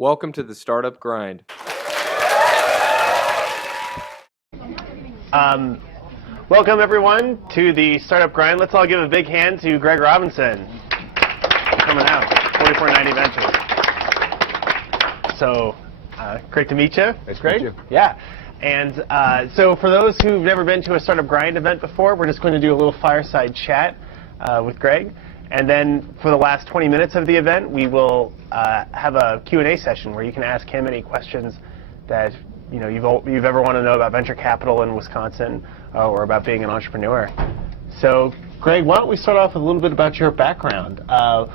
Welcome to the Startup Grind. Welcome everyone to the Startup Grind. Let's all give a big hand to Greg Robinson coming out, 4490 Ventures. So, great to meet you. Nice to Greg. meet you. Yeah. And so for those who've never been to a Startup Grind event before, we're just going to do a little fireside chat with Greg. And then for the last 20 minutes of the event, we will have a Q&A session where you can ask him any questions that you've ever wanted to know about venture capital in Wisconsin or about being an entrepreneur. So, Greg, why don't we start off with a little bit about your background? I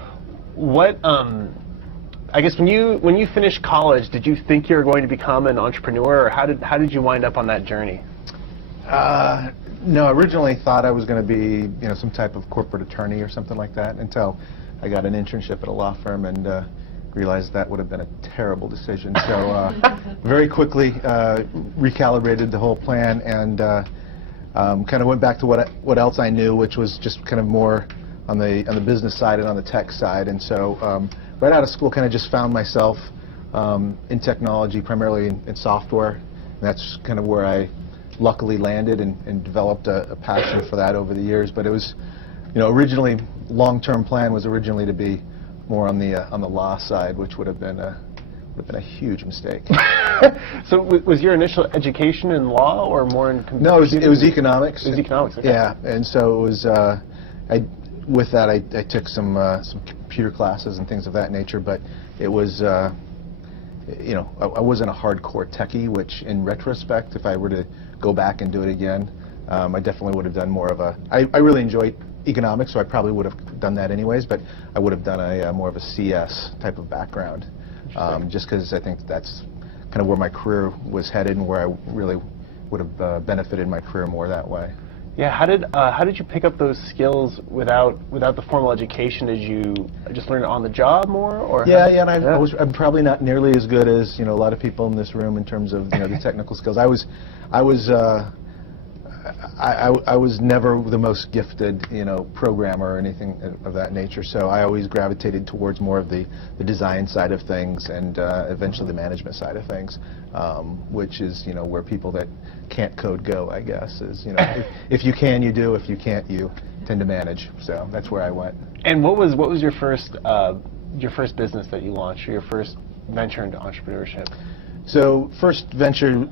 guess when you finished college, did you think you were going to become an entrepreneur, or how did you wind up on that journey? No, I originally thought I was going to be, some type of corporate attorney or something like that until I got an internship at a law firm and realized that would have been a terrible decision. So very quickly recalibrated the whole plan and kind of went back to what else I knew, which was just kind of more on the business side and on the tech side. And so right out of school, kind of just found myself in technology, primarily in software. And that's kind of where I luckily landed and developed a passion for that over the years. But it was, originally long-term plan was originally to be more on the law side, which would have been a huge mistake. So was your initial education in law or more in computer? No, it was economics. It was economics. Okay. Yeah, and so it was. With that, I took some computer classes and things of that nature. But it was. I wasn't a hardcore techie, which in retrospect, if I were to go back and do it again, I definitely would have done more of a, I really enjoy economics, so I probably would have done that anyways, but I would have done a more of a CS type of background, just because I think that's kind of where my career was headed and where I really would have benefited my career more that way. Yeah, how did you pick up those skills without the formal education? Did you just learn it on the job more, or? Yeah, and I'm probably not nearly as good as a lot of people in this room in terms of the technical skills. I was never the most gifted programmer or anything of that nature. So I always gravitated towards more of the design side of things and eventually the management side of things, which is where people that can't code go, I guess. Is if you can, you do. If you can't, you tend to manage. So that's where I went. And what was your first business that you launched, or your first venture into entrepreneurship? So first venture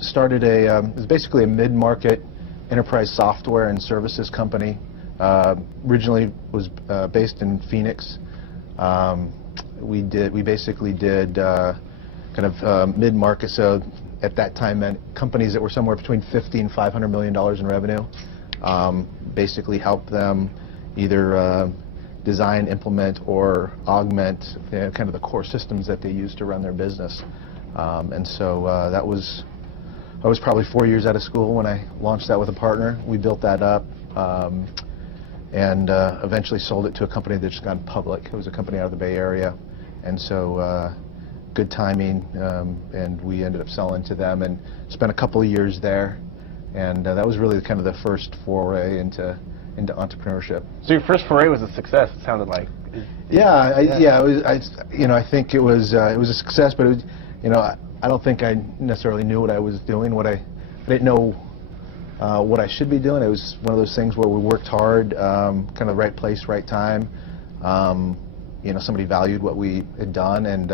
started it was basically a mid-market enterprise software and services company. Originally was based in Phoenix. We basically did kind of mid-market. So at that time meant companies that were somewhere between $50 and $500 million in revenue. Basically help them either design, implement, or augment kind of the core systems that they use to run their business. And so I was probably 4 years out of school when I launched that with a partner. We built that up and eventually sold it to a company that just gone public. It was a company out of the Bay Area, and so good timing, and we ended up selling to them and spent a couple of years there, and that was really kind of the first foray into entrepreneurship. So your first foray was a success, it sounded like. I think it was a success, but it was, I don't think I necessarily knew what I was doing. I didn't know what I should be doing. It was one of those things where we worked hard, kind of right place, right time. Somebody valued what we had done and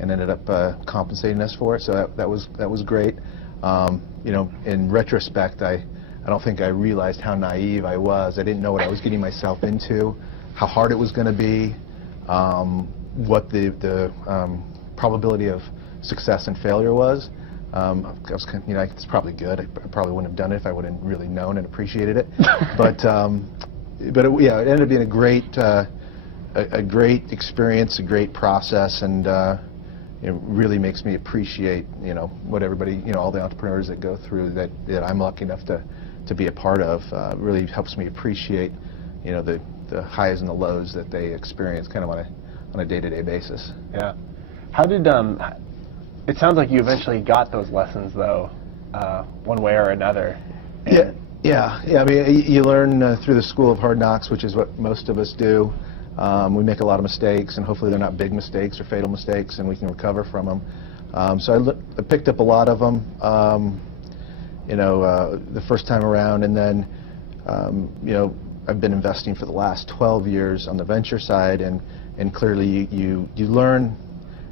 ended up compensating us for it. So that was great. In retrospect, I don't think I realized how naive I was. I didn't know what I was getting myself into, how hard it was going to be, what the probability of success and failure was. It's probably good. I probably wouldn't have done it if I would have really known and appreciated it. But it ended up being a great experience, a great process, and it really makes me appreciate what everybody, all the entrepreneurs that go through that I'm lucky enough to be a part of. Really helps me appreciate the highs and the lows that they experience kind of on a day-to-day basis. Yeah. How did it sounds like you eventually got those lessons, though, one way or another. Yeah. I mean, you learn through the school of hard knocks, which is what most of us do. We make a lot of mistakes, and hopefully they're not big mistakes or fatal mistakes, and we can recover from them. So I picked up a lot of them, the first time around, and then, I've been investing for the last 12 years on the venture side, and clearly you learn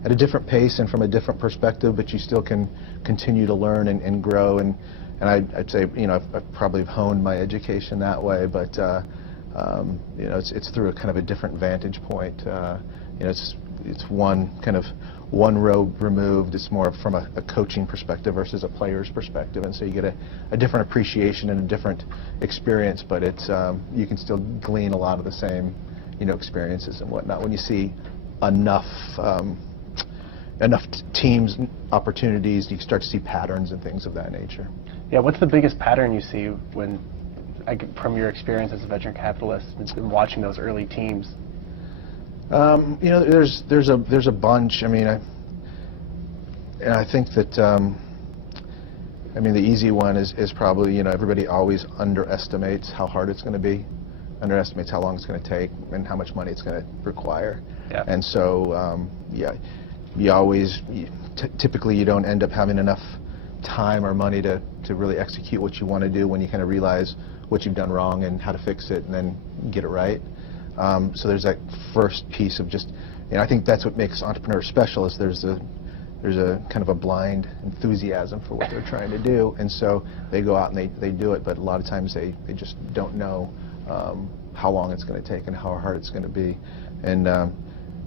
at a different pace and from a different perspective, but you still can continue to learn and grow. And I'd say, I've probably honed my education that way, but it's through a kind of a different vantage point. It's one row removed. It's more from a coaching perspective versus a player's perspective, and so you get a different appreciation and a different experience. But it's you can still glean a lot of the same, experiences and whatnot when you see enough teams, opportunities. You start to see patterns and things of that nature. Yeah, what's the biggest pattern you see from your experience as a venture capitalist and watching those early teams? There's a bunch. I think that the easy one is probably, everybody always underestimates how hard it's going to be, underestimates how long it's going to take, and how much money it's going to require. Yeah. And so typically you don't end up having enough time or money to really execute what you want to do when you kind of realize what you've done wrong and how to fix it and then get it right. So there's that first piece of just, I think that's what makes entrepreneurs special, is there's a kind of a blind enthusiasm for what they're trying to do, and so they go out and they do it, but a lot of times they just don't know how long it's going to take and how hard it's going to be. And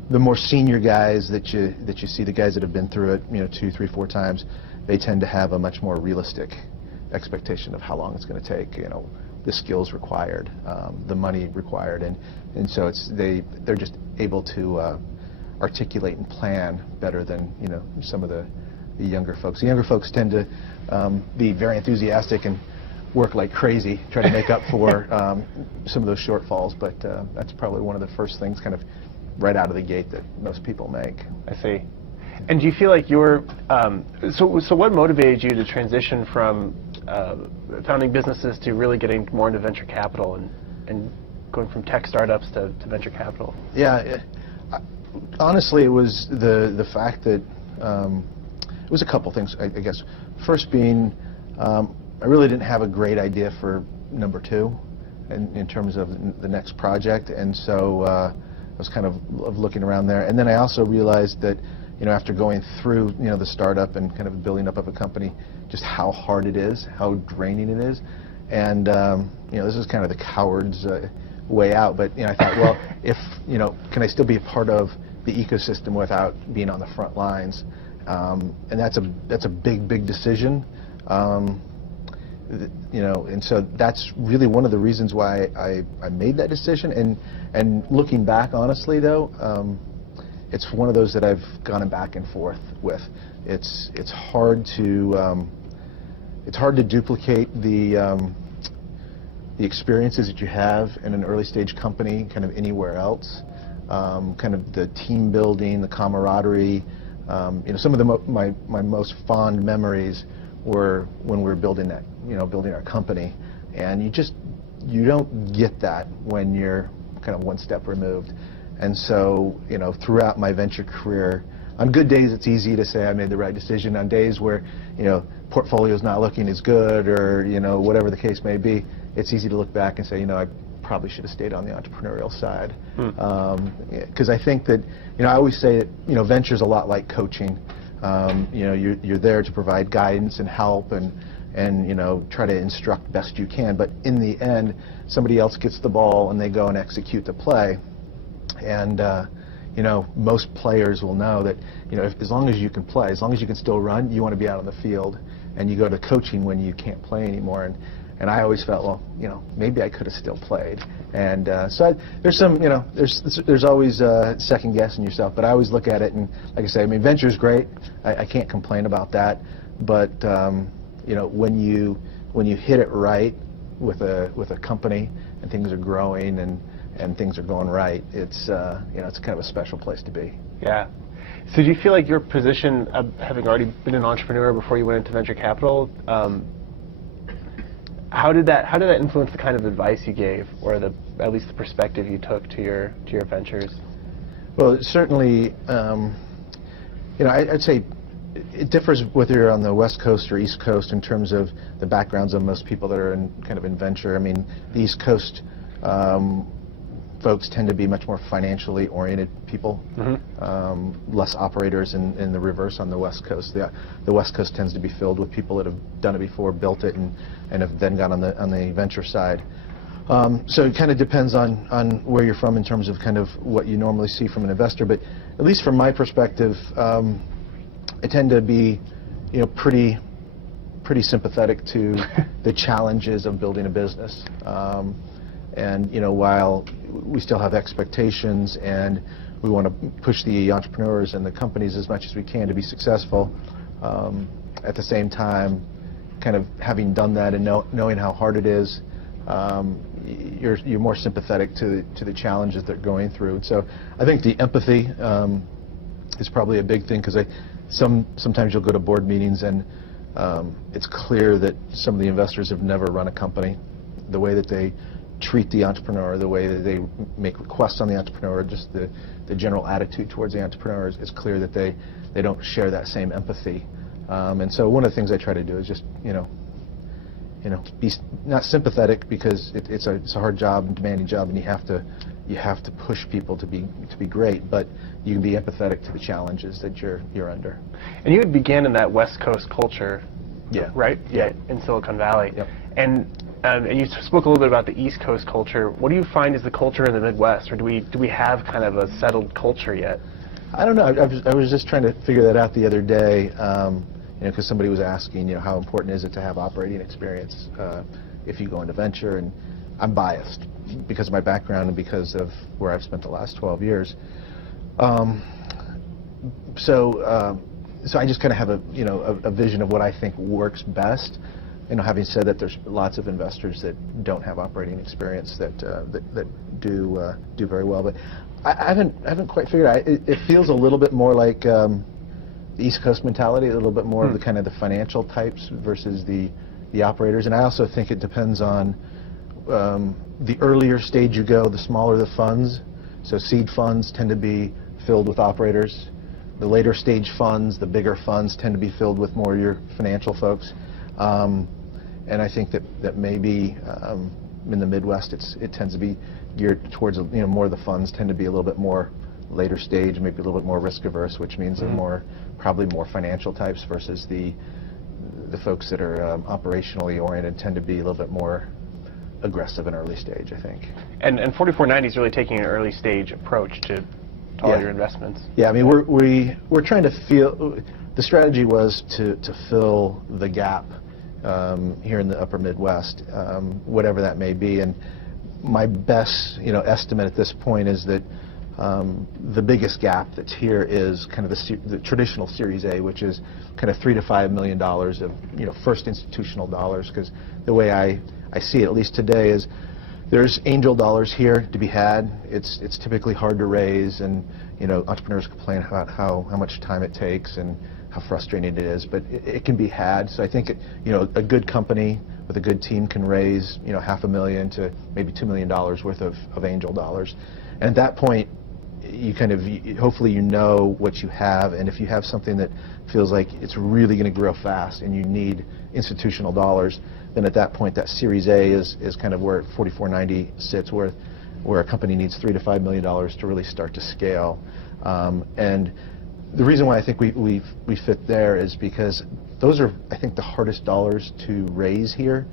the more senior guys that you see, the guys that have been through it, 2, 3, 4 times, they tend to have a much more realistic expectation of how long it's going to take, the skills required, the money required, and so they're just able to articulate and plan better than some of the younger folks. The younger folks tend to be very enthusiastic and work like crazy, try to make up for some of those shortfalls, but that's probably one of the first things kind of right out of the gate that most people make. I see. And do you feel like you're, so what motivated you to transition from founding businesses to really getting more into venture capital and going from tech startups to venture capital? Yeah, honestly, it was the fact that it was a couple things, I guess. First being, I really didn't have a great idea for number 2 in terms of the next project, and so I was kind of looking around there. And then I also realized that, after going through, the startup and kind of building up of a company, just how hard it is, how draining it is. And, this is kind of the coward's way out, but, I thought, well, if, can I still be a part of the ecosystem without being on the front lines? And that's a big decision. And so that's really one of the reasons why I made that decision. And looking back, honestly, though, it's one of those that I've gone back and forth with. It's hard to duplicate the experiences that you have in an early stage company, kind of anywhere else. Kind of the team building, the camaraderie. Some of my most fond memories were when we were building our company, and you don't get that when you're kind of one step removed. And so, throughout my venture career, on good days it's easy to say I made the right decision. On days where, portfolio's not looking as good, or, whatever the case may be, it's easy to look back and say, I probably should have stayed on the entrepreneurial side. Because I think that, I always say that, venture's a lot like coaching. You're there to provide guidance and help and try to instruct best you can. But in the end, somebody else gets the ball and they go and execute the play. And most players will know that as long as you can play, as long as you can still run, you want to be out on the field, and you go to coaching when you can't play anymore. And I always felt, well, maybe I could have still played. And so there's some, there's always second guessing yourself. But I always look at it, and like I say, venture's great. I can't complain about that. But when you hit it right with a company and things are growing and things are going right, it's it's kind of a special place to be. Yeah. So do you feel like your position, having already been an entrepreneur before you went into venture capital, How did that influence the kind of advice you gave, or at least the perspective you took to your ventures? Well, certainly, I'd say it differs whether you're on the West Coast or East Coast in terms of the backgrounds of most people that are in venture. I mean, the East Coast folks tend to be much more financially oriented people, less operators, in the reverse on the West Coast. The West Coast tends to be filled with people that have done it before, built it, and have then gone on the venture side. So it kind of depends on where you're from in terms of kind of what you normally see from an investor. But at least from my perspective, I tend to be, pretty sympathetic to the challenges of building a business. And while we still have expectations and we want to push the entrepreneurs and the companies as much as we can to be successful, at the same time, kind of having done that and knowing how hard it is, you're more sympathetic to the challenges they're going through. And so I think the empathy is probably a big thing, because sometimes you'll go to board meetings and it's clear that some of the investors have never run a company. The way that they treat the entrepreneur, the way that they make requests on the entrepreneur, just the general attitude towards the entrepreneurs, it's clear that they don't share that same empathy. And so one of the things I try to do is just be not sympathetic, because it's a hard job and demanding job, and you have to push people to be great, but you can be empathetic to the challenges that you're under. And you began in that West Coast culture, right? Yeah, in Silicon Valley. Yep. And you spoke a little bit about the East Coast culture. What do you find is the culture in the Midwest, or do we have kind of a settled culture yet? I don't know. I was just trying to figure that out the other day, because somebody was asking, how important is it to have operating experience if you go into venture, and I'm biased because of my background and because of where I've spent the last 12 years. So I just kind of have a vision of what I think works best. Having said that, there's lots of investors that don't have operating experience that do very well. But I haven't quite figured out. It feels a little bit more like the East Coast mentality, a little bit more of the kind of the financial types versus the operators. And I also think it depends on the earlier stage you go, the smaller the funds. So seed funds tend to be filled with operators. The later stage funds, the bigger funds, tend to be filled with more of your financial folks. And I think that maybe in the Midwest it tends to be geared towards more of the funds tend to be a little bit more later stage, maybe a little bit more risk averse, which means they're probably more financial types, versus the folks that are operationally oriented tend to be a little bit more aggressive in early stage, I think. And 4490 is really taking an early stage approach to all your investments. Yeah, I mean we're trying to feel. The strategy was to fill the gap here in the upper Midwest, whatever that may be. And my best estimate at this point is that the biggest gap that's here is kind of the traditional Series A, which is kind of $3 to $5 million of first institutional dollars. Because the way I see it, at least today, is there's angel dollars here to be had. It's typically hard to raise, and entrepreneurs complain about how much time it takes and how frustrating it is, but it can be had. So I think a good company with a good team can raise $500,000 to maybe $2 million worth of angel dollars, and at that point you kind of hopefully what you have, and if you have something that feels like it's really going to grow fast and you need institutional dollars, then at that point that Series A is kind of where 4490 sits, where a company needs $3 to $5 million to really start to scale. And the reason why I think we fit there is because those are, I think, the hardest dollars to raise here,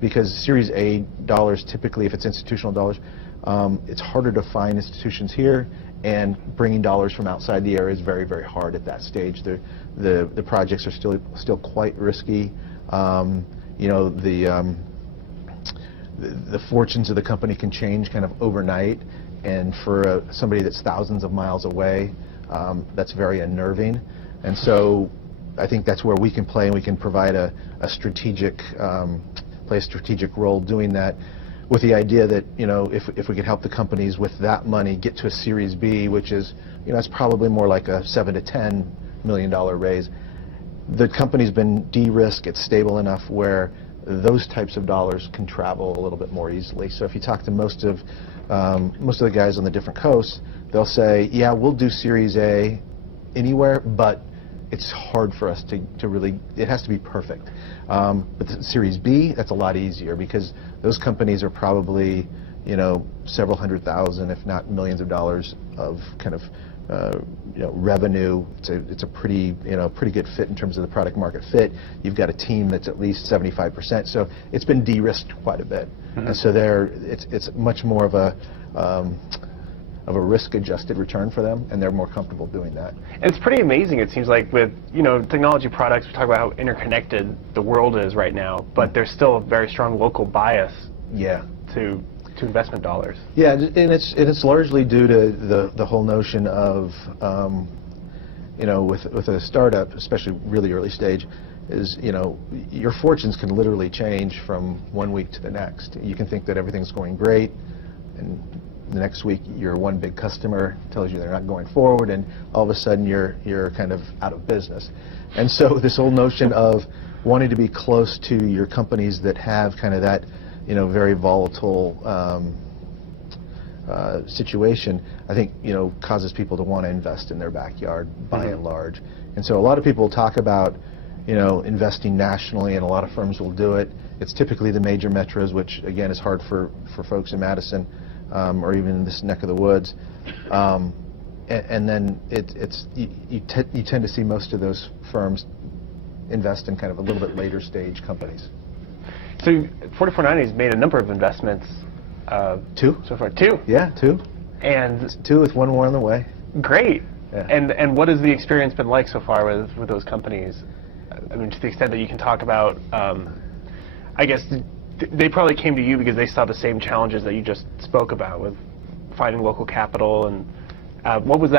because Series A dollars, typically, if it's institutional dollars, it's harder to find institutions here, and bringing dollars from outside the area is very, very hard at that stage. The projects are still quite risky. The fortunes of the company can change kind of overnight, and for somebody that's thousands of miles away, that's very unnerving. And so I think that's where we can play, and we can provide play a strategic role doing that, with the idea that if we could help the companies with that money get to a Series B, which is it's probably more like a $7 to $10 million raise. The company's been de-risked, it's stable enough where those types of dollars can travel a little bit more easily. So if you talk to most of the guys on the different coasts, they'll say, yeah, we'll do Series A anywhere, but it's hard for us to really, it has to be perfect. But the Series B, that's a lot easier because those companies are probably, you know, several hundred thousand, if not millions of dollars of kind of revenue. It's a pretty good fit in terms of the product market fit. You've got a team that's at least 75%, so it's been de-risked quite a bit. And so it's much more of a risk-adjusted return for them, and they're more comfortable doing that. And it's pretty amazing, it seems like, with technology products. We talk about how interconnected the world is right now, but there's still a very strong local bias. Yeah. To investment dollars. Yeah, and it's largely due to the whole notion of with a startup, especially really early stage, is your fortunes can literally change from one week to the next. You can think that everything's going great, and the next week your one big customer tells you they're not going forward, and all of a sudden you're kind of out of business. And so this whole notion of wanting to be close to your companies that have kind of that very volatile situation, I think causes people to want to invest in their backyard by and large. And so a lot of people talk about investing nationally, and a lot of firms will do it. It's typically the major metros, which again is hard for folks in Madison or even in this neck of the woods. And then you tend to see most of those firms invest in kind of a little bit later stage companies. So 4490 has made a number of investments. Two. So far, two. Yeah, two. And two with one more on the way. Great. Yeah. And what has the experience been like so far with those companies? I mean, to the extent that you can talk about, I guess they probably came to you because they saw the same challenges that you just spoke about with finding local capital. And what was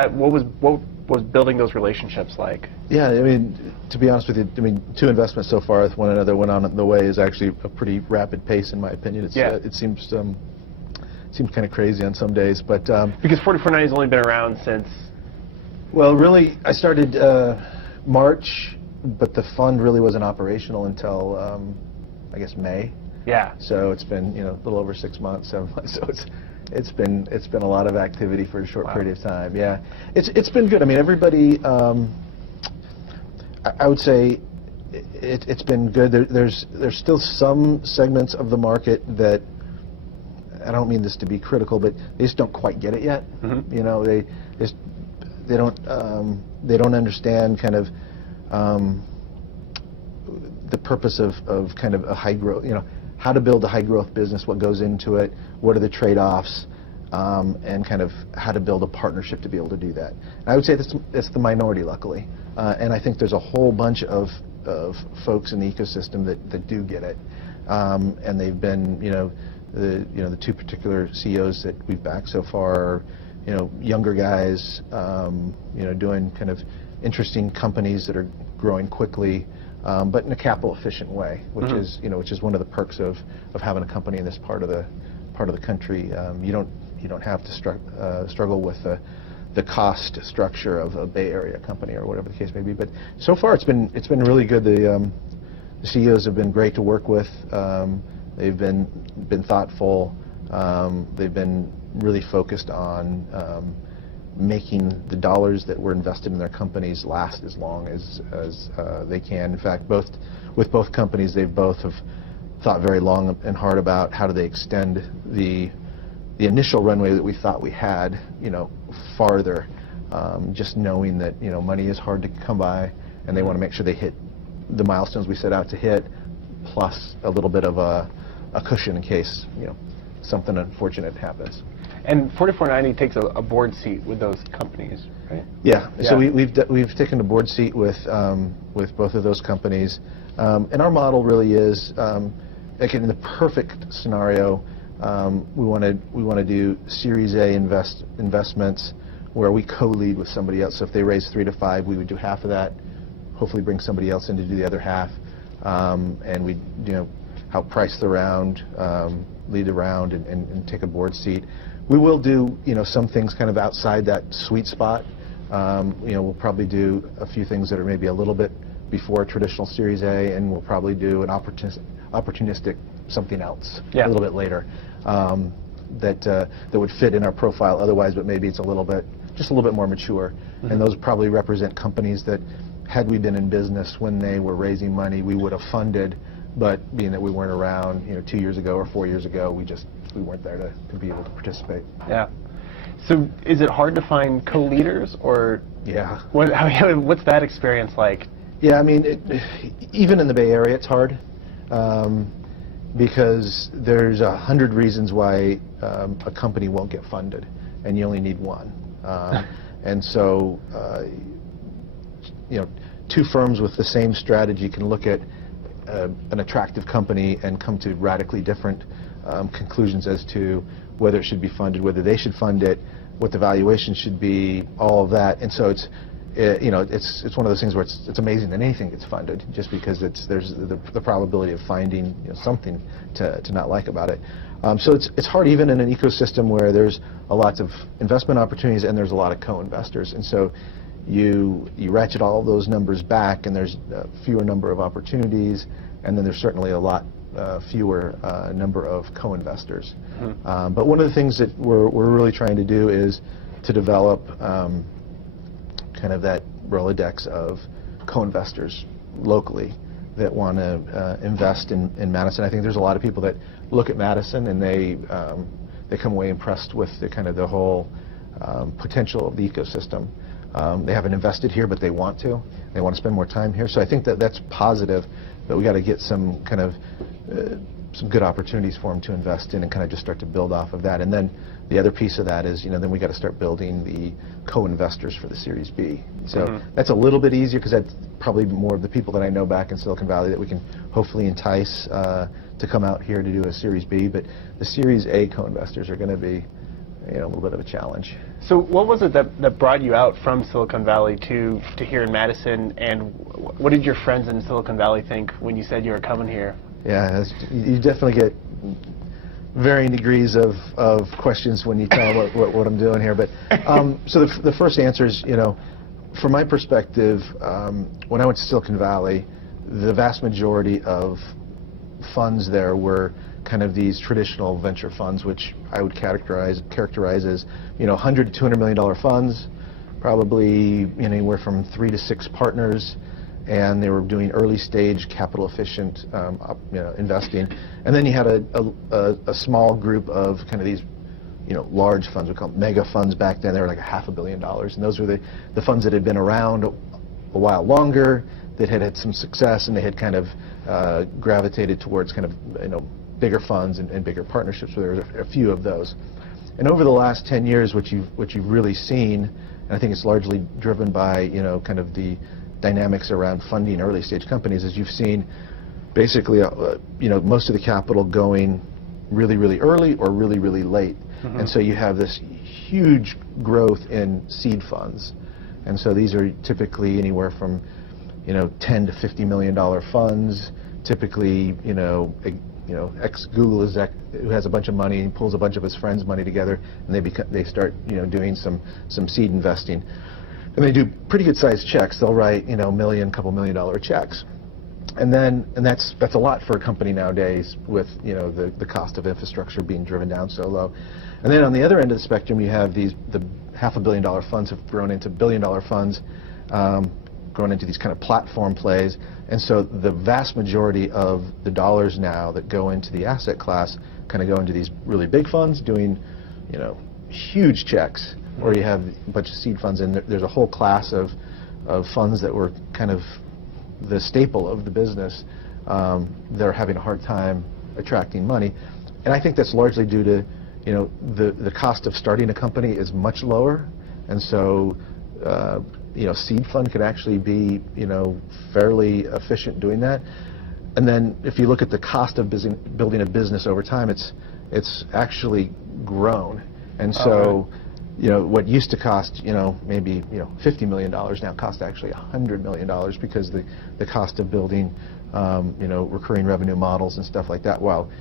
building those relationships like? Yeah, I mean, to be honest with you, I mean, two investments so far with one another went on the way is actually a pretty rapid pace in my opinion. It seems kind of crazy on some days, but because 4490 has only been around since. Well, really, I started March, but the fund really wasn't operational until I guess May. Yeah. So it's been a little over 6 months, 7 months. So it's been a lot of activity for a short period of time. Yeah, it's been good. I mean, everybody. I would say it's been good. There's still some segments of the market that, I don't mean this to be critical, but they just don't quite get it yet. Mm-hmm. They don't understand kind of the purpose of kind of a high growth. How to build a high growth business, what goes into it, what are the trade-offs, and kind of how to build a partnership to be able to do that. And I would say it's the minority, luckily, and I think there's a whole bunch of folks in the ecosystem that do get it, and they've been the two particular CEOs that we've backed so far are younger guys doing kind of interesting companies that are growing quickly. But in a capital efficient way, which is one of the perks of having a company in this part of the country. You don't have to struggle with the cost structure of a Bay Area company or whatever the case may be. But so far it's been really good. The CEOs have been great to work with. They've been thoughtful. They've been really focused on making the dollars that were invested in their companies last as long as they can. In fact, with both companies, they both have thought very long and hard about how do they extend the initial runway that we thought we had, farther. Just knowing that money is hard to come by, and they want to make sure they hit the milestones we set out to hit, plus a little bit of a cushion in case something unfortunate happens. And 4490 takes a board seat with those companies, right? Yeah. So we've taken a board seat with both of those companies, and our model really is, like in the perfect scenario, we want to do Series A investments where we co-lead with somebody else. So if they raise 3 to 5, we would do half of that. Hopefully, bring somebody else in to do the other half, and we help price the round, lead the round, and take a board seat. We will do some things kind of outside that sweet spot. We'll probably do a few things that are maybe a little bit before a traditional Series A, and we'll probably do an opportunistic something else a little bit later that would fit in our profile otherwise, but maybe it's just a little bit more mature. And those probably represent companies that, had we been in business when they were raising money, we would have funded, but being that we weren't around 2 years ago or 4 years ago, we weren't there to be able to participate. Yeah. So is it hard to find co-leaders, or what's that experience like? Yeah, I mean, even in the Bay Area, it's hard because there's 100 reasons why a company won't get funded, and you only need one. And so, two firms with the same strategy can look at an attractive company and come to radically different conclusions as to whether it should be funded, whether they should fund it, what the valuation should be, all of that. And so it's one of those things where it's amazing that anything gets funded, just because there's the probability of finding something to not like about it. So it's hard even in an ecosystem where there's a lot of investment opportunities and there's a lot of co-investors. And so you ratchet all of those numbers back, and there's a fewer number of opportunities, and then there's certainly a lot fewer number of co-investors. But one of the things that we're really trying to do is to develop kind of that Rolodex of co-investors locally that want to invest in Madison. I think there's a lot of people that look at Madison and they come away impressed with the whole potential of the ecosystem. They haven't invested here, but they want to. They want to spend more time here. So I think that's positive, but we got to get some kind of some good opportunities for them to invest in and kind of just start to build off of that. And then the other piece of that is, then we got to start building the co-investors for the Series B. So that's a little bit easier because that's probably more of the people that I know back in Silicon Valley that we can hopefully entice to come out here to do a Series B. But the Series A co-investors are going to be a little bit of a challenge. So what was it that brought you out from Silicon Valley to here in Madison, and what did your friends in Silicon Valley think when you said you were coming here? Yeah, you definitely get varying degrees of questions when you tell what I'm doing here. But so the first answer is, from my perspective, when I went to Silicon Valley, the vast majority of funds there were kind of these traditional venture funds, which I would characterize as $100 to $200 million funds, probably anywhere from 3 to 6 partners, and they were doing early stage capital efficient investing. And then you had a small group of kind of these large funds, we call them mega funds back then. They were like $500 million, and those were the funds that had been around a while longer, that had some success, and they had kind of gravitated towards kind of bigger funds and bigger partnerships. So there was a few of those. And over the last 10 years, what you've really seen, and I think it's largely driven by kind of the dynamics around funding early stage companies, is you've seen basically most of the capital going really, really early or really, really late. And so you have this huge growth in seed funds. And so these are typically anywhere from $10 to $50 million funds. Typically, ex-Google exec who has a bunch of money and pulls a bunch of his friends' money together, and they start doing some seed investing. And they do pretty good sized checks. They'll write couple $1 million checks. And that's a lot for a company nowadays with the cost of infrastructure being driven down so low. And then on the other end of the spectrum, you have the $500 million funds have grown into $1 billion funds, grown into these kind of platform plays. And so the vast majority of the dollars now that go into the asset class kind of go into these really big funds doing huge checks, or you have a bunch of seed funds, and there's a whole class of funds that were kind of the staple of the business. They're having a hard time attracting money, and I think that's largely due to the cost of starting a company is much lower, and so seed fund could actually be fairly efficient doing that. And then if you look at the cost of building a business over time, it's actually grown, and so. What used to cost, maybe, $50 million now costs actually $100 million because the cost of building, recurring revenue models and stuff like that, while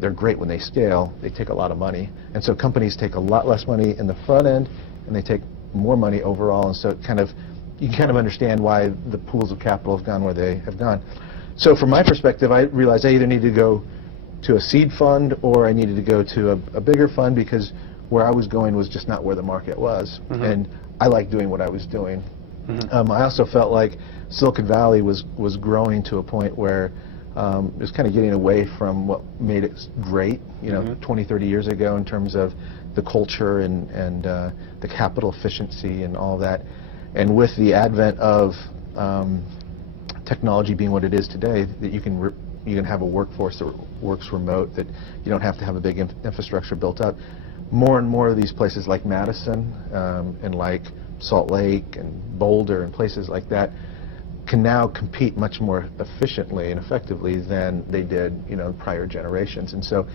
they're great when they scale, they take a lot of money. And so companies take a lot less money in the front end, and they take more money overall. And so it kind of you can kind of understand why the pools of capital have gone where they have gone. So from my perspective, I realized I either needed to go to a seed fund or I needed to go to a bigger fund, because where I was going was just not where the market was. And I liked doing what I was doing. I also felt like Silicon Valley was growing to a point where it was kind of getting away from what made it great, 20, 30 years ago, in terms of the culture and the capital efficiency and all that. And with the advent of technology being what it is today, that you can have a workforce that works remote, that you don't have to have a big infrastructure built up. More and more of these places like Madison and like Salt Lake and Boulder and places like that can now compete much more efficiently and effectively than they did, prior generations. And so,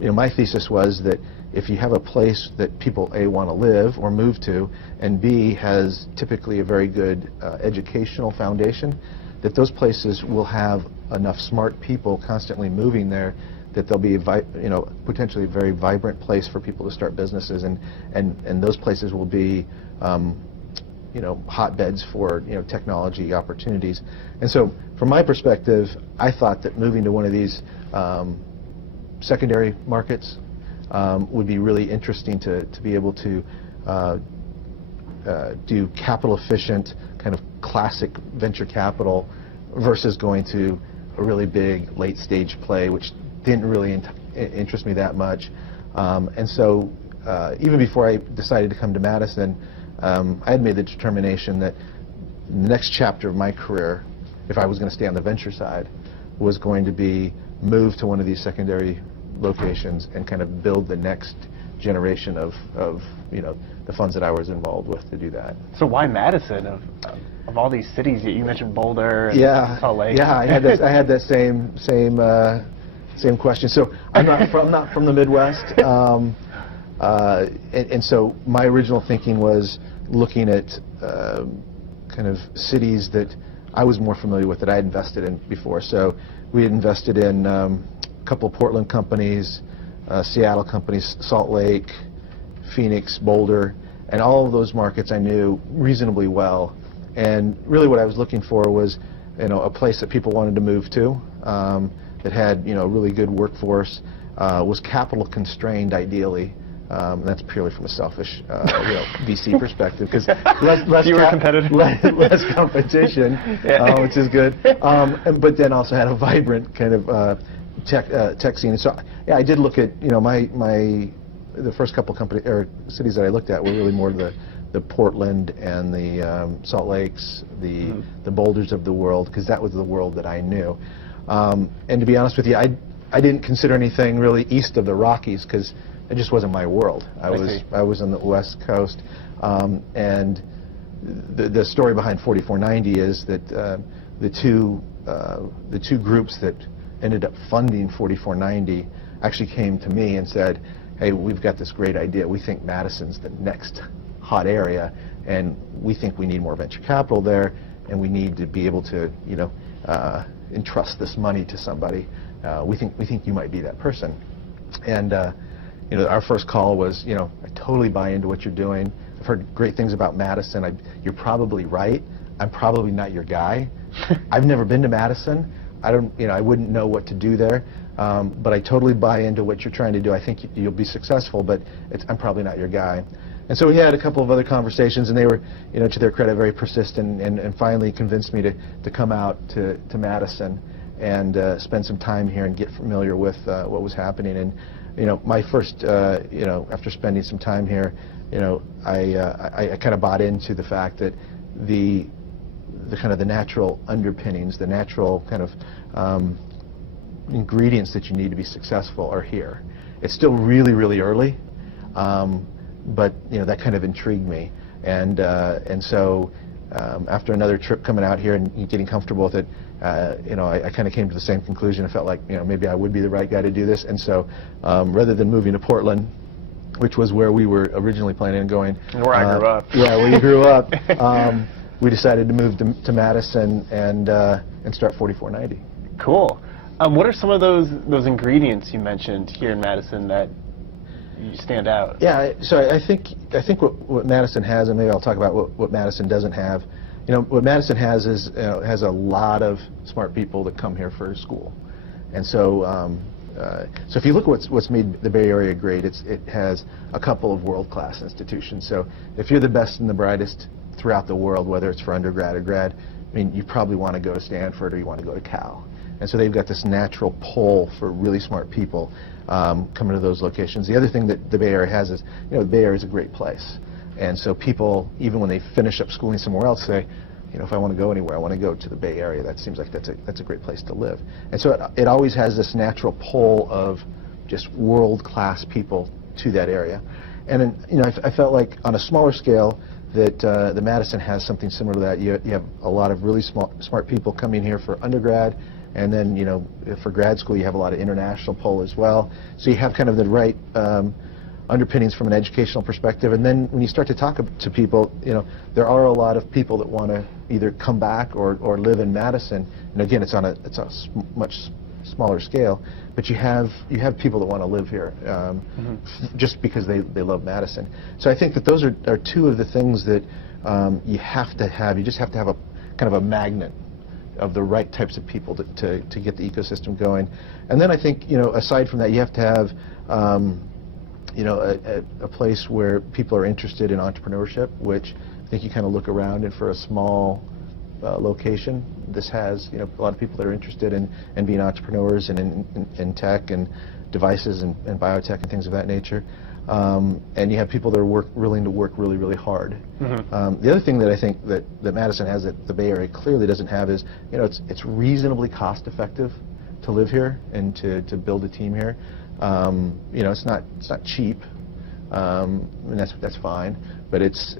my thesis was that if you have a place that people A, want to live or move to, and B, has typically a very good educational foundation, that those places will have enough smart people constantly moving there, that they'll be potentially a very vibrant place for people to start businesses, and those places will be hotbeds for technology opportunities. And so from my perspective, I thought that moving to one of these secondary markets would be really interesting to be able to do capital efficient, kind of classic venture capital, versus going to a really big late stage play, which didn't really interest me that much. And so even before I decided to come to Madison, I had made the determination that the next chapter of my career, if I was going to stay on the venture side, was going to be move to one of these secondary locations and kind of build the next generation of the funds that I was involved with to do that. So why Madison of all these cities? You mentioned Boulder and Salt Lake. Yeah, I had that same question. So I'm not from the Midwest, and so my original thinking was looking at kind of cities that I was more familiar with, that I had invested in before. So we had invested in a couple of Portland companies, Seattle companies, Salt Lake, Phoenix, Boulder, and all of those markets I knew reasonably well. And really what I was looking for was a place that people wanted to move to, that had a really good workforce, was capital constrained ideally. That's purely from a selfish VC perspective, because less competition, which is good. But then also had a vibrant kind of tech scene. And so yeah, I did look at the first couple cities that I looked at were really more the Portland and the Salt Lakes, the Boulders of the world, because that was the world that I knew. And to be honest with you, I didn't consider anything really east of the Rockies, because it just wasn't my world. I was on the West Coast, and the story behind 4490 is that the two groups that ended up funding 4490 actually came to me and said, "Hey, we've got this great idea. We think Madison's the next hot area, and we think we need more venture capital there, and we need to be able to entrust this money to somebody. We think you might be that person." And our first call was, I totally buy into what you're doing. I've heard great things about Madison. You're probably right. I'm probably not your guy. I've never been to Madison. I wouldn't know what to do there. But I totally buy into what you're trying to do. I think you'll be successful, but I'm probably not your guy. And so we had a couple of other conversations, and they were, to their credit, very persistent, and finally convinced me to come out to Madison and spend some time here and get familiar with what was happening. And my first, after spending some time here, I kind of bought into the fact that the kind of the natural underpinnings, the natural kind of ingredients that you need to be successful are here. It's still really, really early, but that kind of intrigued me. And so after another trip coming out here and getting comfortable with it, I kind of came to the same conclusion. I felt like maybe I would be the right guy to do this. And so rather than moving to Portland, which was where we were originally planning on going, where I grew up. Yeah, where you grew up. We decided to move to Madison and start 4490. Cool. What are some of those ingredients you mentioned here in Madison that stand out? Yeah, so I think what Madison has, and maybe I'll talk about what Madison doesn't have, what Madison has is has a lot of smart people that come here for school, and so so if you look at what's made the Bay Area great, it has a couple of world-class institutions. So if you're the best and the brightest throughout the world, whether it's for undergrad or grad, I mean, you probably want to go to Stanford or you want to go to Cal. And so they've got this natural pull for really smart people coming to those locations. The other thing that the Bay Area has is, the Bay Area is a great place. And so people, even when they finish up schooling somewhere else, say, if I want to go anywhere, I want to go to the Bay Area. That seems like that's a great place to live. And so it always has this natural pull of just world-class people to that area. And then, I felt like on a smaller scale that the Madison has something similar to that. You have a lot of really smart people coming here for undergrad, and then for grad school you have a lot of international pull as well. So you have kind of the right underpinnings from an educational perspective. And then when you start to talk to people, there are a lot of people that want to either come back or live in Madison. And again, it's on a much smaller scale, but you have people that want to live here just because they love Madison. So I think that those are two of the things that you have to have. You just have to have a kind of a magnet of the right types of people to get the ecosystem going. And then I think, aside from that, you have to have a place where people are interested in entrepreneurship, which I think you kind of look around, and for a small location, this has a lot of people that are interested in being entrepreneurs and in tech and devices and biotech and things of that nature. And you have people that are willing to work really, really hard. The other thing that I think that Madison has that the Bay Area clearly doesn't have is, it's reasonably cost effective to live here and to build a team here. It's not cheap, and that's fine, but it's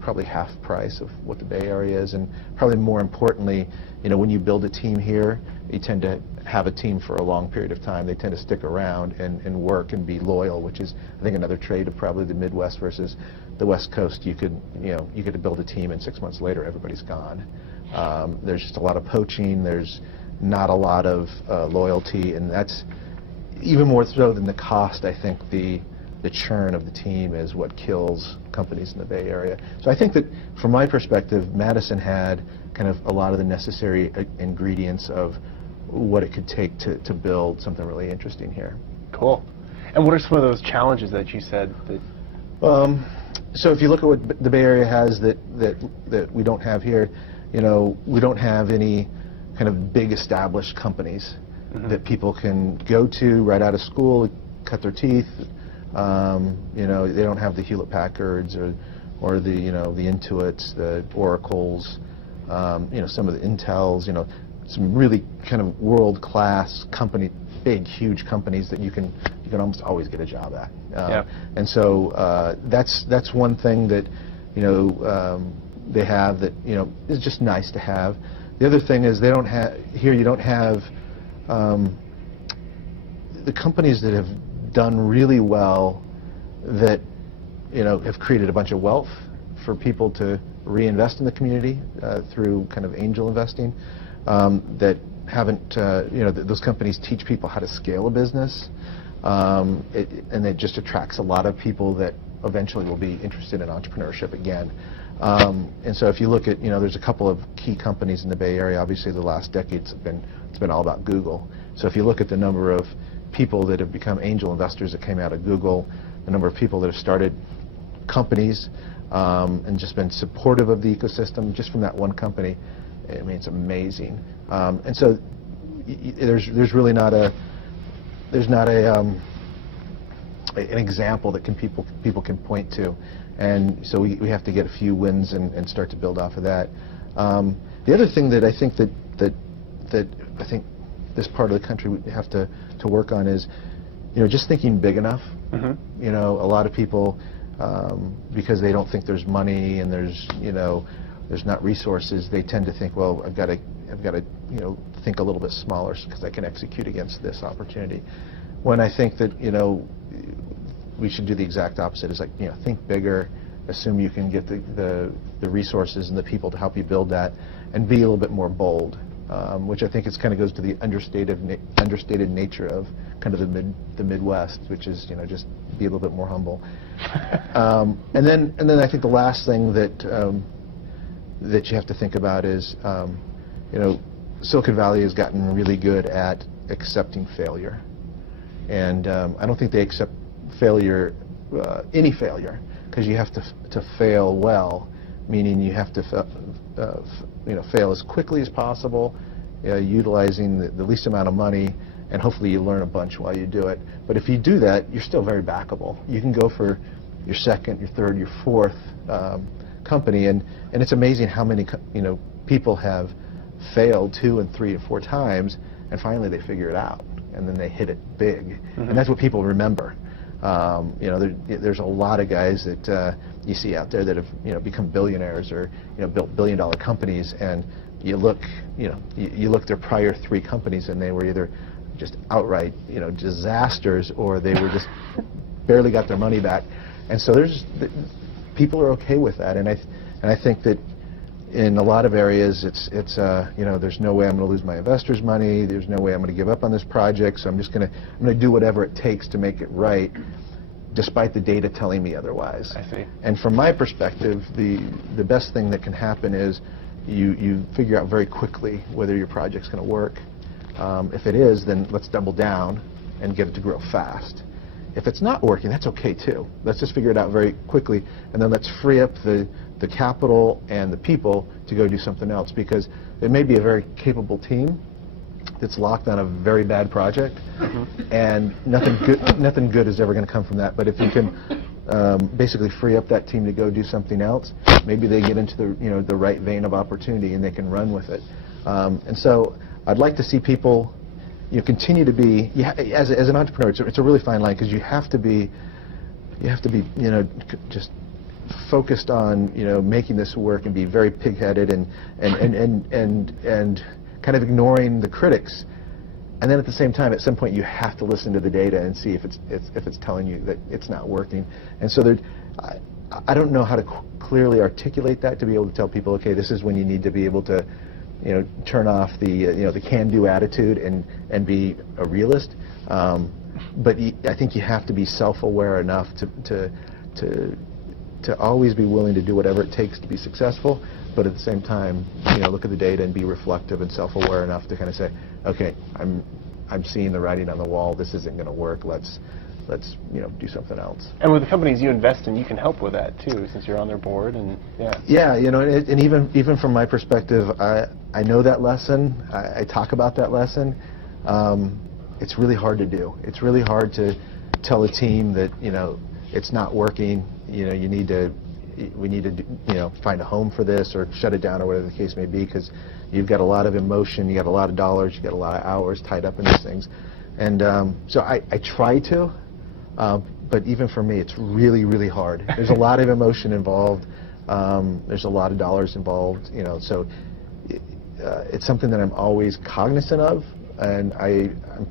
probably half price of what the Bay Area is, and probably more importantly, when you build a team here, you tend to have a team for a long period of time. They tend to stick around and work and be loyal, which is, I think, another trait of probably the Midwest versus the West Coast. You could build a team, and 6 months later everybody's gone. There's just a lot of poaching. There's not a lot of loyalty, and that's even more so than the cost. I think the churn of the team is what kills companies in the Bay Area. So I think that, from my perspective, Madison had kind of a lot of the necessary ingredients of what it could take to build something really interesting here. Cool. And what are some of those challenges that you said that? So if you look at what the Bay Area has that we don't have here, we don't have any kind of big established companies that people can go to right out of school, cut their teeth. They don't have the Hewlett-Packards or the the Intuits, the Oracles, some of the Intels, some really kind of world-class big, huge companies that you can almost always get a job at. And so that's one thing that they have that is just nice to have. The other thing is you don't have the companies that have done really well that have created a bunch of wealth for people to reinvest in the community through kind of angel investing, that haven't those companies teach people how to scale a business, and it just attracts a lot of people that eventually will be interested in entrepreneurship again. And so if you look at, there's a couple of key companies in the Bay Area. Obviously the last decades it's been all about Google. So if you look at the number of people that have become angel investors that came out of Google, the number of people that have started companies and just been supportive of the ecosystem just from that one company, I mean, it's amazing. And so there's really not an example that people can point to, and so we have to get a few wins and start to build off of that. The other thing that I think that I think this part of the country we have to work on is, just thinking big enough. A lot of people, because they don't think there's money and there's not resources, they tend to think, well, I've got to think a little bit smaller because I can execute against this opportunity. When I think that we should do the exact opposite. Is like, think bigger, assume you can get the resources and the people to help you build that, and be a little bit more bold. Which I think kind of goes to the understated nature of kind of the Midwest, which is just be a little bit more humble. And then I think the last thing that that you have to think about is, Silicon Valley has gotten really good at accepting failure. And I don't think they accept failure, any failure, because you have to fail well, meaning you have to fail as quickly as possible, utilizing the least amount of money, and hopefully you learn a bunch while you do it. But if you do that, you're still very backable. You can go for your second, your third, your fourth company, and it's amazing how many people have failed 2 and 3 and 4 times, and finally they figure it out, and then they hit it big. And that's what people remember. There's a lot of guys that you see out there that have become billionaires or built billion-dollar companies, and you look their prior 3 companies, and they were either just outright disasters, or they were just barely got their money back. And so people are okay with that, and I think that in a lot of areas it's there's no way I'm going to lose my investors' money. There's no way I'm going to give up on this project. So I'm going to do whatever it takes to make it right, despite the data telling me otherwise. I see. And from my perspective, the best thing that can happen is you figure out very quickly whether your project's going to work. If it is, then let's double down and get it to grow fast. If it's not working, that's okay too. Let's just figure it out very quickly, and then let's free up the capital and the people to go do something else, because it may be a very capable team that's locked on a very bad project, and nothing good is ever going to come from that. But if you can basically free up that team to go do something else, maybe they get into the right vein of opportunity and they can run with it. And so I'd like to see people continue to be, as an entrepreneur, it's a really fine line, because you have to be just focused on making this work and be very pig-headed and kind of ignoring the critics. And then at the same time, at some point, you have to listen to the data and see if it's telling you that it's not working. And so I don't know how to clearly articulate that to be able to tell people, okay, this is when you need to be able to turn off the can-do attitude and be a realist. But I think you have to be self-aware enough to always be willing to do whatever it takes to be successful. But at the same time, look at the data and be reflective and self-aware enough to kind of say, okay, I'm seeing the writing on the wall. This isn't going to work. Let's do something else. And with the companies you invest in, you can help with that too, since you're on their board, and yeah, and even from my perspective, I know that lesson. I talk about that lesson. It's really hard to do. It's really hard to tell a team that it's not working. We need to find a home for this, or shut it down, or whatever the case may be, because you've got a lot of emotion, you got a lot of dollars, you got a lot of hours tied up in these things. And so I try to. But even for me, it's really, really hard. There's a lot of emotion involved. There's a lot of dollars involved. So it's something that I'm always cognizant of, and I'm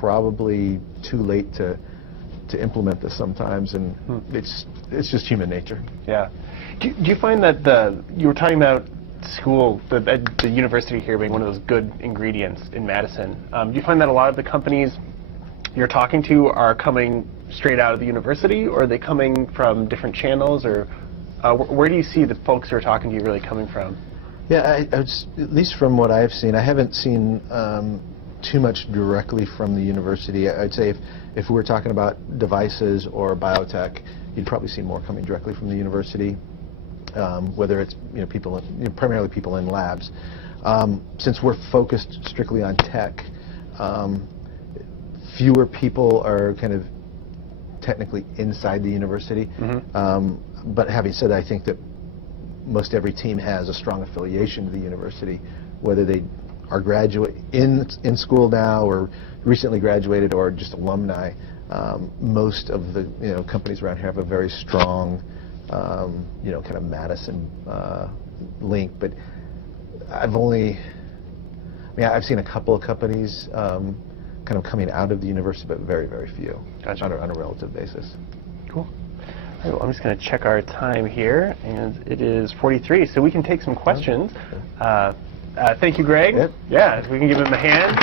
probably too late to implement this sometimes, and it's just human nature. Yeah. Do you find that you were talking about school, the university here being one of those good ingredients in Madison? Do you find that a lot of the companies you're talking to are coming straight out of the university, or are they coming from different channels, or where do you see the folks who are talking to you really coming from? Yeah, at least from what I've seen, I haven't seen too much directly from the university. I'd say if we were talking about devices or biotech, you'd probably see more coming directly from the university, whether it's people, primarily people in labs. Since we're focused strictly on tech, fewer people are kind of technically inside the university. But having said that, I think that most every team has a strong affiliation to the university, whether they are graduate in school now, or recently graduated, or just alumni. Most of the companies around here have a very strong kind of Madison link. But I've seen a couple of companies kind of coming out of the university, but very, very few. Gotcha. On a relative basis. Cool. All right, well, I'm just going to check our time here, and it is 43, so we can take some questions. Thank you, Greg. Yep. Yeah, if we can give him a hand.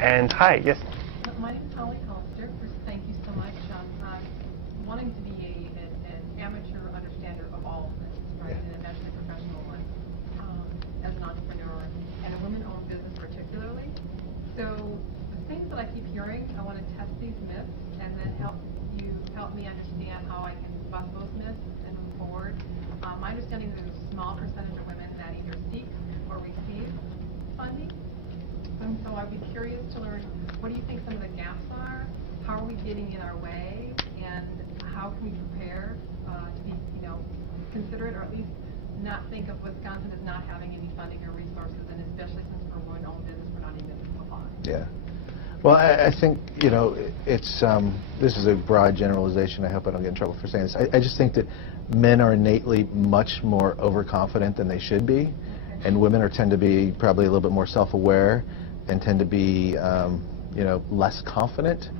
And hi, yes. My name is Holly Hollister. First, thank you so much. I'm wanting to be an amateur getting in our way, and how can we prepare to be, considerate, or at least not think of Wisconsin as not having any funding or resources, and especially since we're a women-owned business, we're not even in the law. Yeah. Well, I think, it's, this is a broad generalization. I hope I don't get in trouble for saying this. I just think that men are innately much more overconfident than they should be, and women tend to be probably a little bit more self-aware and tend to be, less confident.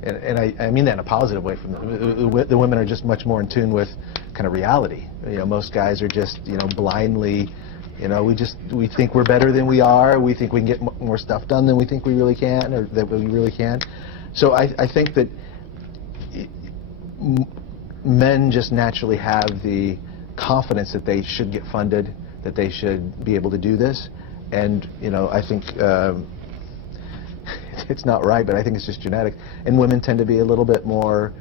And I mean that in a positive way. From the women are just much more in tune with kind of reality. Most guys are just, blindly, we think we're better than we are. We think we can get more stuff done than we think we really can, or that we really can. So I think that men just naturally have the confidence that they should get funded, that they should be able to do this, and I think it's not right, but I think it's just genetic. And women tend to be a little bit more,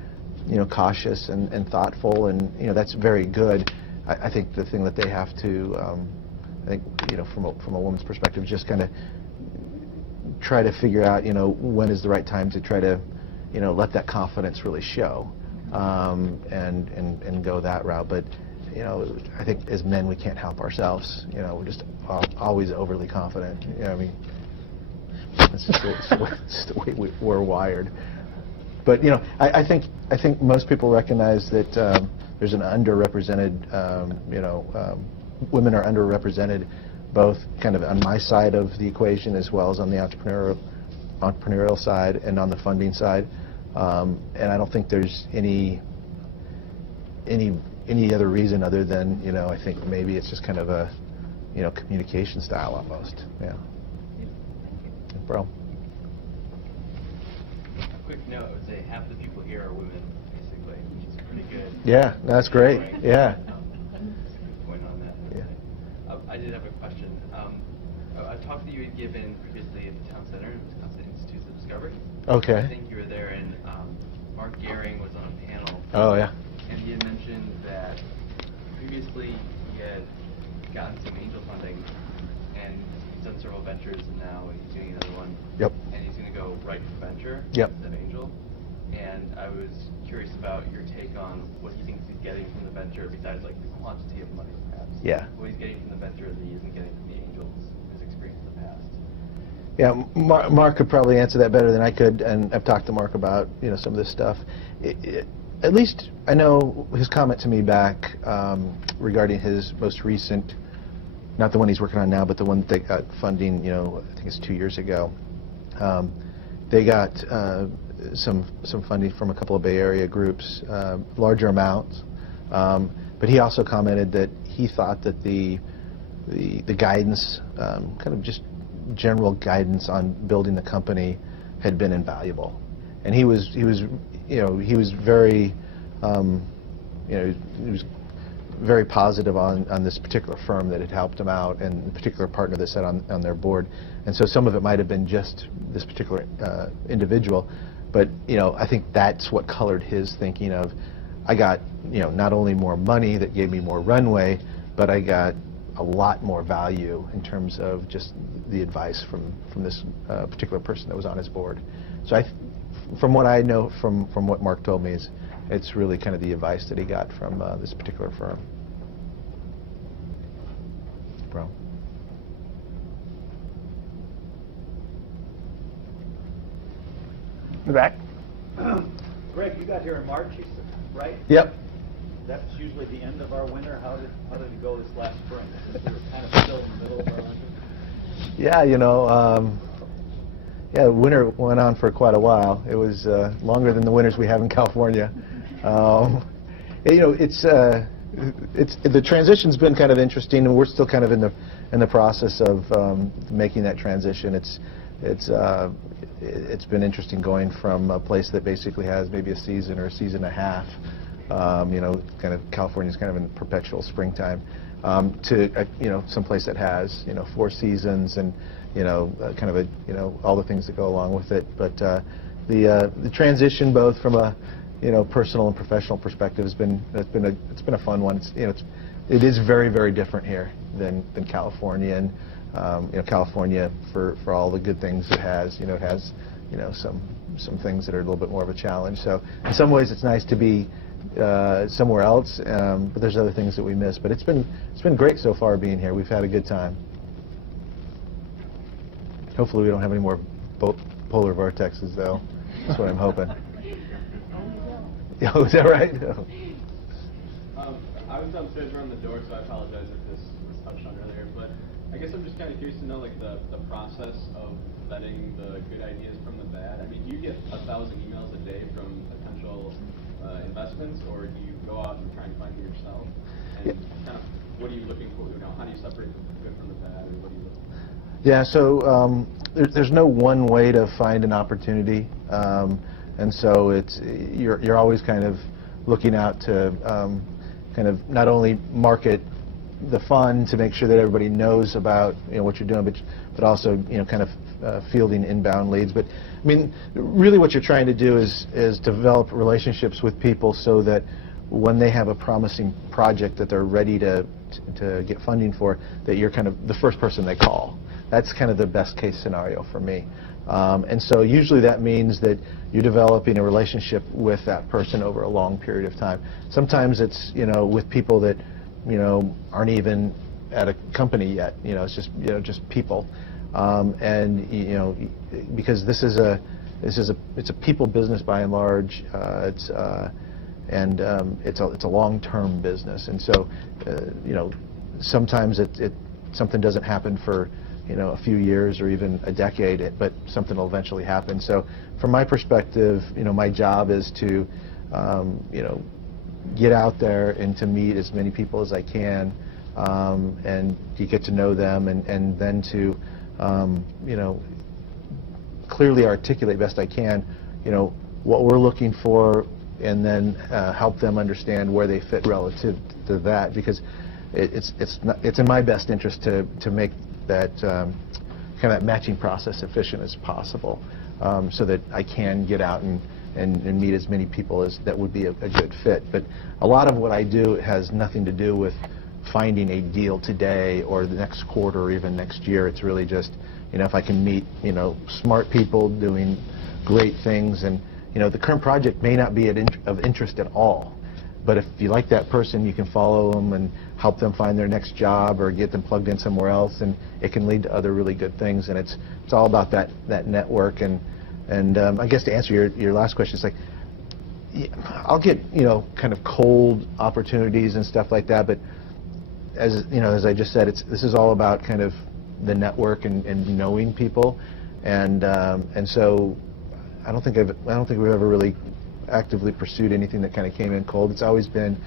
cautious and thoughtful, and that's very good. I think the thing that they have to, I think, from a woman's perspective, just kind of try to figure out, when is the right time to try to, let that confidence really show, and go that route. But I think as men we can't help ourselves. We're just always overly confident. It's just the way we're wired. But I think most people recognize that there's an underrepresented, women are underrepresented, both kind of on my side of the equation as well as on the entrepreneurial side and on the funding side. And I don't think there's any other reason other than I think maybe it's just kind of a communication style almost. Yeah. Bro. A quick note, I would say half the people here are women, basically, which is pretty good. Yeah, that's great. Yeah. Point on that. Yeah. I did have a question. A talk that you had given previously at the Town Center, Wisconsin Institutes of Discovery. Okay. I think you were there, and Mark Gehring was on a panel. Oh, yeah. And he had mentioned that previously he had gotten some angel funding, and he's done several ventures, and now he's doing another one. Yep. And he's going to go right for venture Yep. instead of angel. And I was curious about your take on what he thinks he's getting from the venture, besides like the quantity of money, perhaps. Yeah. What he's getting from the venture that he isn't getting from the angels, his experience in the past. Yeah, Mark could probably answer that better than I could, and I've talked to Mark about some of this stuff. At least I know his comment to me back regarding his most recent, not the one he's working on now, but the one that got funding, I think it's 2 years ago. They got some funding from a couple of Bay Area groups, larger amounts. But he also commented that he thought that the guidance, kind of just general guidance on building the company, had been invaluable. And he was very, he was very positive on this particular firm that had helped him out, and the particular partner that sat on their board. And so some of it might have been just this particular individual, but I think that's what colored his thinking of, I got not only more money that gave me more runway, but I got a lot more value in terms of just the advice from this particular person that was on his board. So from what I know, from what Mark told me, is it's really kind of the advice that he got from this particular firm. Bro. In the back. Greg, you got here in March, right? Yep. That's usually the end of our winter. How did it go this last spring? Since we were kind of still in the middle of our winter. Yeah, yeah, winter went on for quite a while. It was longer than the winters we have in California. It's the transition's been kind of interesting, and we're still kind of in the process of making that transition. It's been interesting going from a place that basically has maybe a season or a season and a half, kind of California's kind of in perpetual springtime, to some place that has 4 seasons and kind of all the things that go along with it. But the transition, both from a personal and professional perspective, it's been a fun one. It is very, very different here than California, and California, for all the good things it has, it has some some things that are a little bit more of a challenge. So in some ways it's nice to be somewhere else, but there's other things that we miss. But it's been great so far being here. We've had a good time. Hopefully we don't have any more polar vortexes, though. That's what I'm hoping. Oh, is that right? I was downstairs around the door, so I apologize if this was touched on earlier. But I guess I'm just kind of curious to know, like, the process of vetting the good ideas from the bad. I mean, do you get 1,000 emails a day from potential investments, or do you go out and try and find them yourself? And kind of, what are you looking for? You know, how do you separate the good from the bad, or what are you looking for? Yeah, so there's no one way to find an opportunity, and so you're always kind of looking out to kind of not only market the fund to make sure that everybody knows about what you're doing, but also kind of fielding inbound leads. But I mean, really, what you're trying to do is develop relationships with people so that when they have a promising project that they're ready to get funding for, that you're kind of the first person they call. That's kind of the best case scenario for me. And so usually that means that you're developing a relationship with that person over a long period of time. Sometimes it's with people that aren't even at a company yet. It's just people. And because it's a people business by and large. It's a long-term business, and so sometimes something doesn't happen for a few years or even a decade, but something will eventually happen. So from my perspective, my job is to get out there and to meet as many people as I can, and you get to know them, and then to clearly articulate best I can what we're looking for, and then help them understand where they fit relative to that, because it's in my best interest to make that kind of that matching process efficient as possible, so that I can get out and meet as many people as that would be a good fit. But a lot of what I do has nothing to do with finding a deal today or the next quarter or even next year. It's really just if I can meet smart people doing great things, and the current project may not be of interest at all, but if you like that person, you can follow them and help them find their next job or get them plugged in somewhere else, and it can lead to other really good things. And it's all about that network. And I guess to answer your last question, it's like I'll get kind of cold opportunities and stuff like that, but as I just said, this is all about kind of the network and knowing people, and so I don't think we've ever really actively pursued anything that kind of came in cold. It's always been,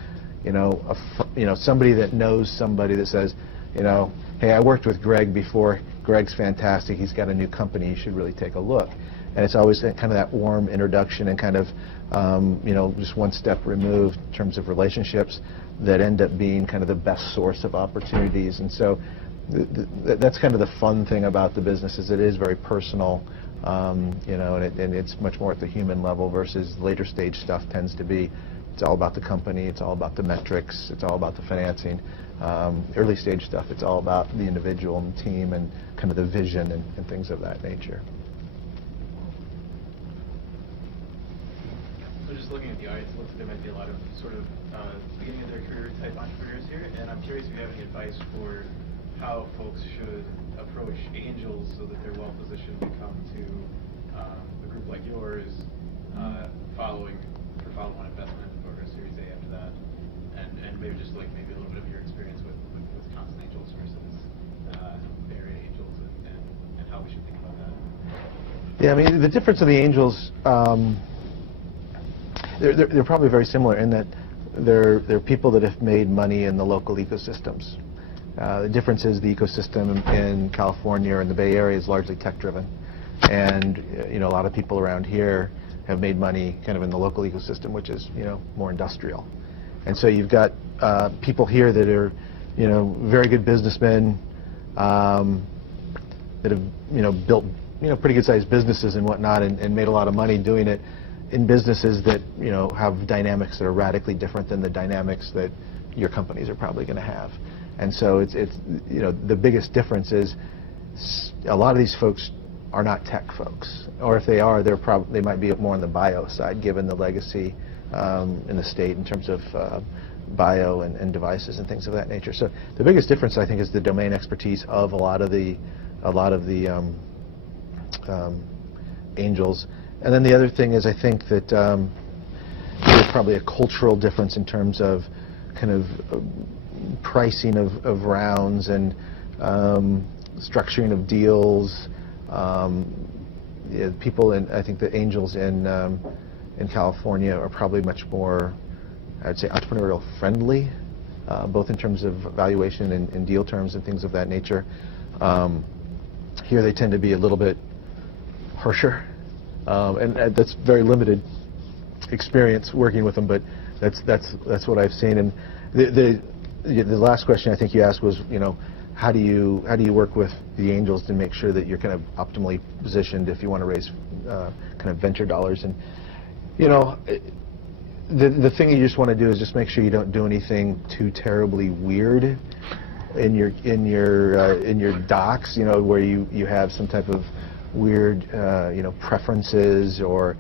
somebody that knows somebody that says, hey, I worked with Greg before. Greg's fantastic. He's got a new company. You should really take a look. And it's always kind of that warm introduction and kind of, just one step removed in terms of relationships that end up being kind of the best source of opportunities. And so that's kind of the fun thing about the business, is it is very personal. And it's much more at the human level versus later stage stuff tends to be, it's all about the company, it's all about the metrics, it's all about the financing. Early stage stuff, it's all about the individual and the team and kind of the vision and things of that nature. So just looking at the audience, it looks like there might be a lot of sort of beginning of their career type entrepreneurs here, and I'm curious if you have any advice for how folks should approach angels so that they're well positioned to come to a group like yours, following follow-on investment or a Series A after that, and maybe just like maybe a little bit of your experience with constant angels versus Bay Area angels, and how we should think about that. Yeah, I mean the difference of the angels, they're probably very similar in that they're people that have made money in the local ecosystems. The difference is the ecosystem in California or in the Bay Area is largely tech-driven, and a lot of people around here have made money kind of in the local ecosystem, which is more industrial. And so you've got people here that are very good businessmen that have built pretty good-sized businesses and whatnot, and made a lot of money doing it in businesses that have dynamics that are radically different than the dynamics that your companies are probably going to have. And so it's the biggest difference is a lot of these folks are not tech folks, or if they are, they might be more on the bio side, given the legacy in the state in terms of bio and devices and things of that nature. So the biggest difference, I think, is the domain expertise of a lot of the angels. And then the other thing is, I think that there's probably a cultural difference in terms of kind of pricing of rounds and structuring of deals. People I think the angels in California are probably much more, I'd say, entrepreneurial friendly, both in terms of valuation and deal terms and things of that nature. Here they tend to be a little bit harsher, and that's very limited experience working with them, but that's what I've seen. And the last question I think you asked was, how do you work with the angels to make sure that you're kind of optimally positioned if you want to raise kind of venture dollars? And the thing you just want to do is just make sure you don't do anything too terribly weird in your docs, where you have some type of weird preferences, or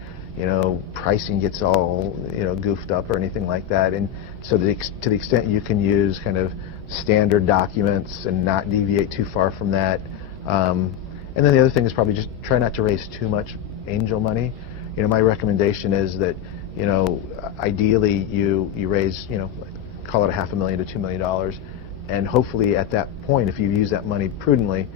pricing gets all goofed up or anything like that. And so to the extent you can use kind of standard documents and not deviate too far from that. And then the other thing is probably just try not to raise too much angel money. My recommendation is that ideally you raise call it $500,000 to $2 million, and hopefully at that point, if you use that money prudently,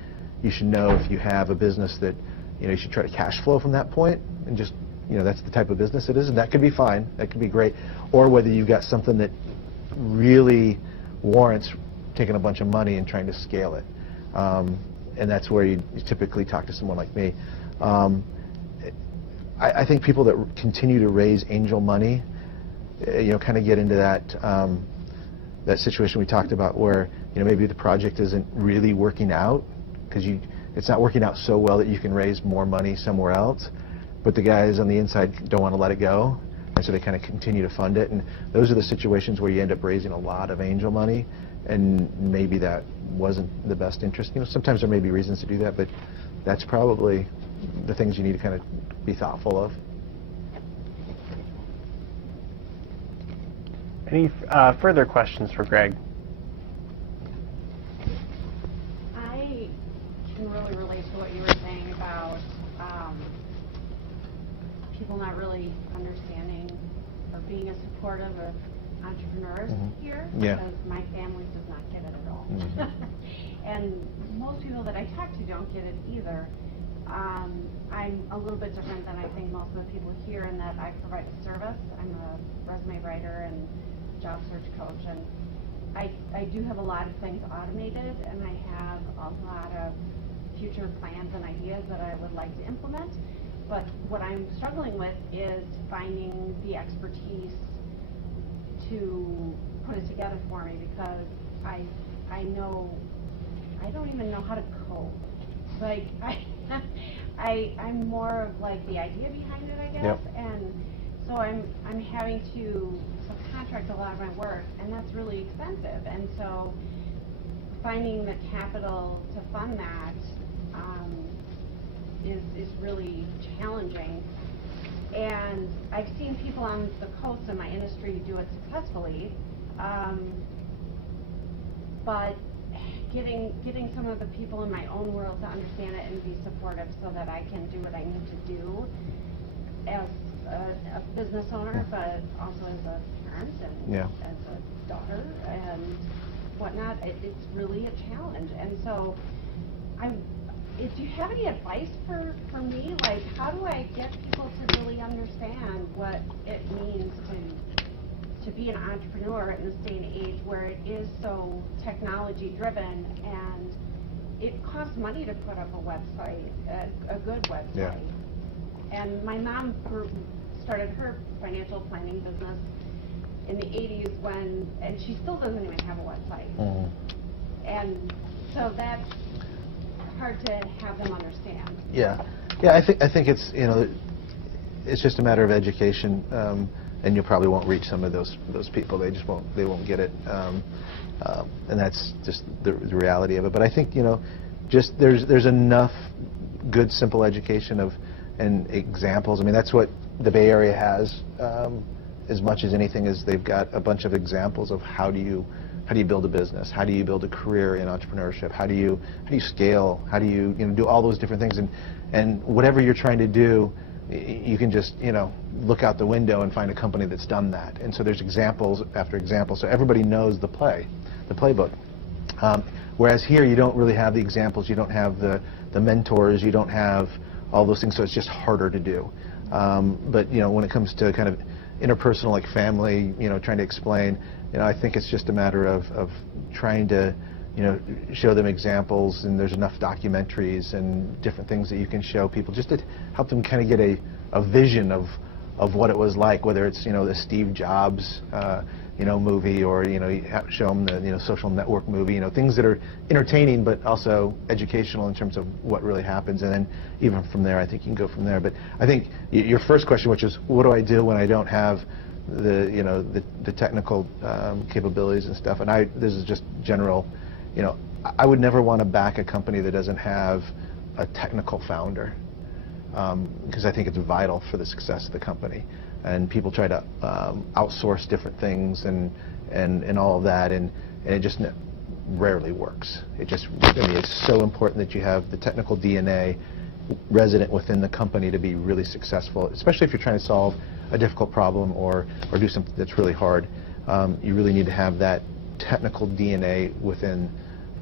you should know if you have a business that you should try to cash flow from that point, and just that's the type of business it is, and that could be fine, that could be great, or whether you've got something that really warrants taking a bunch of money and trying to scale it, and that's where you typically talk to someone like me. I think people that continue to raise angel money, kind of get into that situation we talked about, where maybe the project isn't really working out because it's not working out so well that you can raise more money somewhere else, but the guys on the inside don't want to let it go, and so they kind of continue to fund it. And those are the situations where you end up raising a lot of angel money, and maybe that wasn't the best interest. Sometimes there may be reasons to do that, but that's probably the things you need to kind of be thoughtful of. Any further questions for Greg? I can really relate to what you were saying about people not really understanding or being as supportive of entrepreneurs here, Yeah. because my family does not get it at all. And most people that I talk to don't get it either. I'm a little bit different than I think most of the people here in that I provide a service. I'm a resume writer and job search coach, and I do have a lot of things automated, and I have a lot of future plans and ideas that I would like to implement. But what I'm struggling with is finding the expertise to put it together for me, because I don't even know how to code. Like I'm more of like the idea behind it, I guess. Yep. And so I'm having to subcontract a lot of my work, and that's really expensive. And so finding the capital to fund that is really challenging. And I've seen people on the coast in my industry do it successfully, but getting some of the people in my own world to understand it and be supportive so that I can do what I need to do as a business owner, but also as a parent and as a daughter and whatnot, it's really a challenge. And so do you have any advice for me? Like, how do I get people to really understand what it means to be an entrepreneur in this day and age where it is so technology driven, and it costs money to put up a website, a good website. Yeah. And my mom started her financial planning business in the 80s and she still doesn't even have a website. And so that's hard to have them understand. Yeah, I think it's it's just a matter of education, and you probably won't reach some of those people. They won't get it, and that's just the reality of it. But I think just there's enough good, simple education and examples. I mean, that's what the Bay Area has as much as anything. Is they've got a bunch of examples of how do you build a business, how do you build a career in entrepreneurship, how do you scale, how do you do all those different things, and whatever you're trying to do, you can just look out the window and find a company that's done that. And so there's examples after examples, so everybody knows the playbook. Whereas here you don't really have the examples, you don't have the mentors, you don't have all those things, so it's just harder to do. But when it comes to kind of interpersonal, like family, trying to explain, I think it's just a matter of trying to show them examples, and there's enough documentaries and different things that you can show people just to help them kind of get a vision of what it was like, whether it's the Steve Jobs movie, or you show them the Social Network movie, things that are entertaining but also educational in terms of what really happens. And then even from there, I think you can go from there. But I think your first question, which is what do I do when I don't have the technical capabilities and stuff, and this is just general, I would never want to back a company that doesn't have a technical founder, because I think it's vital for the success of the company. And people try to outsource different things and all of that, and it just rarely works. It's so important that you have the technical DNA resident within the company to be really successful, especially if you're trying to solve a difficult problem or do something that's really hard. You really need to have that technical DNA within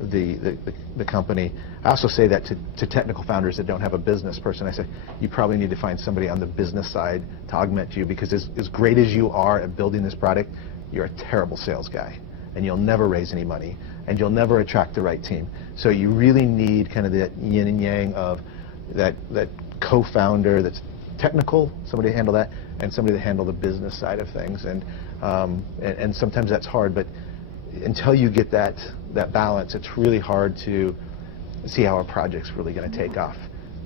the company. I also say that to technical founders that don't have a business person. I say you probably need to find somebody on the business side to augment you, because as great as you are at building this product, you're a terrible sales guy, and you'll never raise any money, and you'll never attract the right team. So you really need kind of that yin and yang of that co-founder that's technical, somebody to handle that, and somebody to handle the business side of things. And sometimes that's hard, but until you get that balance, it's really hard to see how a project's really going to take off.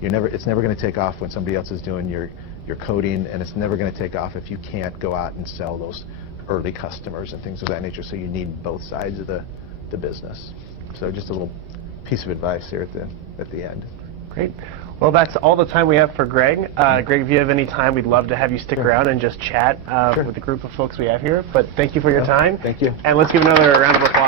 It's never going to take off when somebody else is doing your coding, and it's never going to take off if you can't go out and sell those early customers and things of that nature. So you need both sides of the business. So just a little piece of advice here at the end. Great. Well, that's all the time we have for Greg. Greg, if you have any time, we'd love to have you stick around and just chat with the group of folks we have here. But thank you for your time. Thank you. And let's give another round of applause.